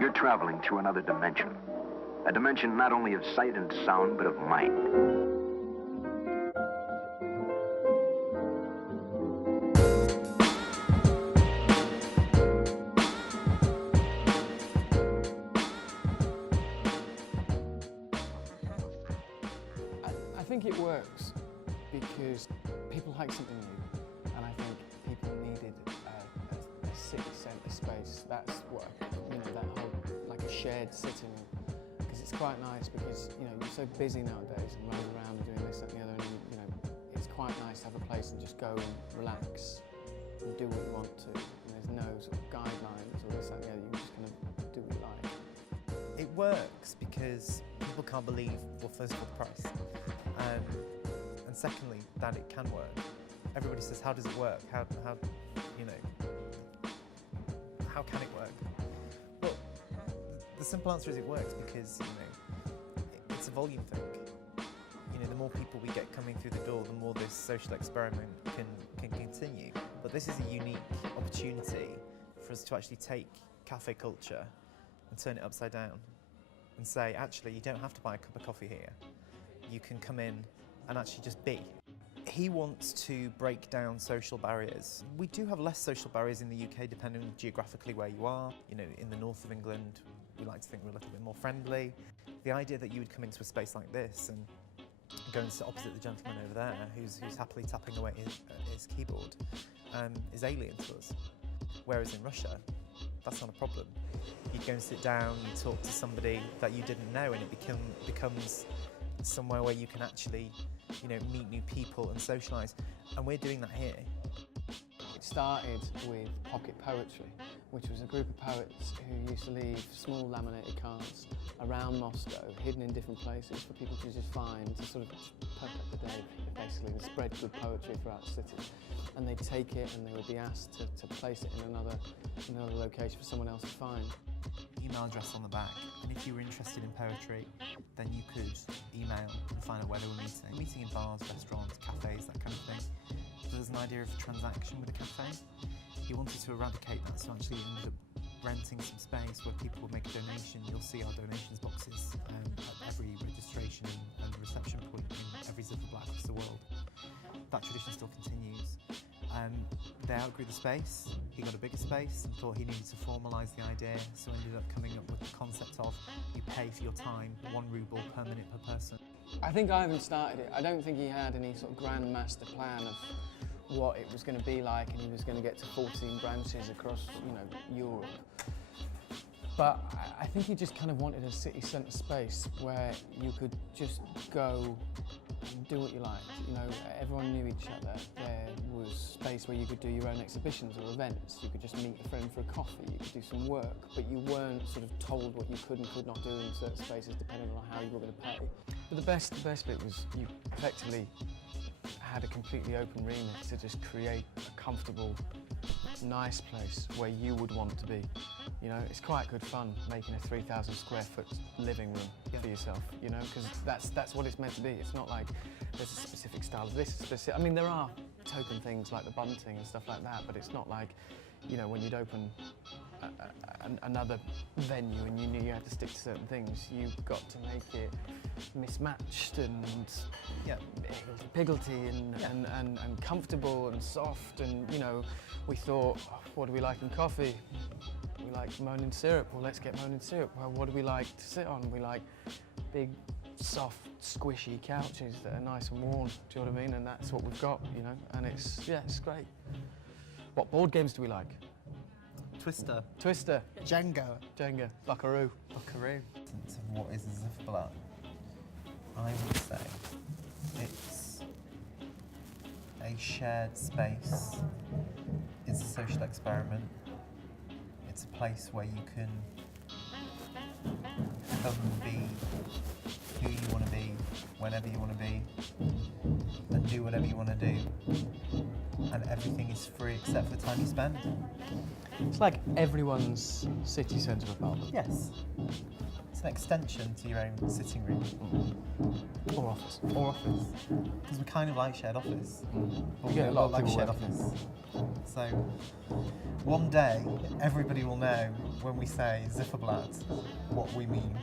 You're traveling through another dimension. A dimension not only of sight and sound, but of mind. I think it works because people like something new, and I think people needed a city centre space. That's what, that whole, like a shared sitting room. Because it's quite nice because, you're so busy nowadays and running around and doing this, that and the other, and, it's quite nice to have a place and just go and relax and do what you want to. And there's no sort of guidelines or this, that and the other, you can just kind of do what you like. It works because people can't believe, well, first of all, the price. And secondly, that it can work. Everybody says, how does it work? How can it work? Well, the simple answer is it works because, it's a volume thing. The more people we get coming through the door, the more this social experiment can continue. But this is a unique opportunity for us to actually take cafe culture and turn it upside down and say, actually, you don't have to buy a cup of coffee here. You can come in and actually just be. He wants to break down social barriers. We do have less social barriers in the UK depending on geographically where you are. In the north of England, we like to think we're a little bit more friendly. The idea that you would come into a space like this and go and sit opposite the gentleman over there who's happily tapping away at his keyboard is alien to us. Whereas in Russia, that's not a problem. You'd go and sit down, you talk to somebody that you didn't know, and it becomes somewhere where you can actually, meet new people and socialise. And we're doing that here. It started with pocket poetry, which was a group of poets who used to leave small laminated cards around Moscow, hidden in different places for people to just find, to sort of perk up the day, basically, and spread good poetry throughout the city. And they'd take it and they would be asked to place it in another location for someone else to find. Email address on the back, and if you were interested in poetry, then you could email and find out where they were meeting. Meeting in bars, restaurants, cafes, that kind of thing. So there's an idea of a transaction with a cafe. He wanted to eradicate that, so actually he ended up renting some space where people would make a donation. You'll see our donations boxes at every registration and reception point in every Ziferblat across the world. That tradition still continues. They outgrew the space, he got a bigger space and thought he needed to formalise the idea, so ended up coming up with the concept of you pay for your time, 1 ruble per minute per person. I think Ivan started it. I don't think he had any sort of grand master plan of what it was going to be like, and he was going to get to 14 branches across, Europe. But I think he just kind of wanted a city centre space where you could just go and do what you liked. Everyone knew each other. There was space where you could do your own exhibitions or events. You could just meet a friend for a coffee. You could do some work, but you weren't sort of told what you could and could not do in certain spaces depending on how you were going to pay. But the best bit was you effectively had a completely open remit to just create a comfortable, nice place where you would want to be. It's quite good fun making a 3,000 square foot living room for yourself, because that's what it's meant to be. It's not like there's a specific style of this, I mean, there are token things like the bunting and stuff like that, but it's not like, when you'd open another venue and you knew you had to stick to certain things, you've got to make it mismatched and higgledy-piggledy and comfortable and soft, and we thought, what do we like in coffee? We like moaning syrup. Well, let's get moaning syrup. Well, what do we like to sit on? We like big, soft, squishy couches that are nice and warm. Do you know what I mean? And that's what we've got, And it's great. What board games do we like? Twister. Jenga. Buckaroo. Essence of what is a Ziferblat, I would say it's a shared space. It's a social experiment. It's a place where you can come and be who you want to be, whenever you want to be, and do whatever you want to do. And everything is free except for the time you spend. It's like everyone's city centre apartment. Yes. It's an extension to your own sitting room. Or office. Because we kind of like shared office. You get a lot of like people shared working. office. So one day, everybody will know when we say Ziferblat what we mean.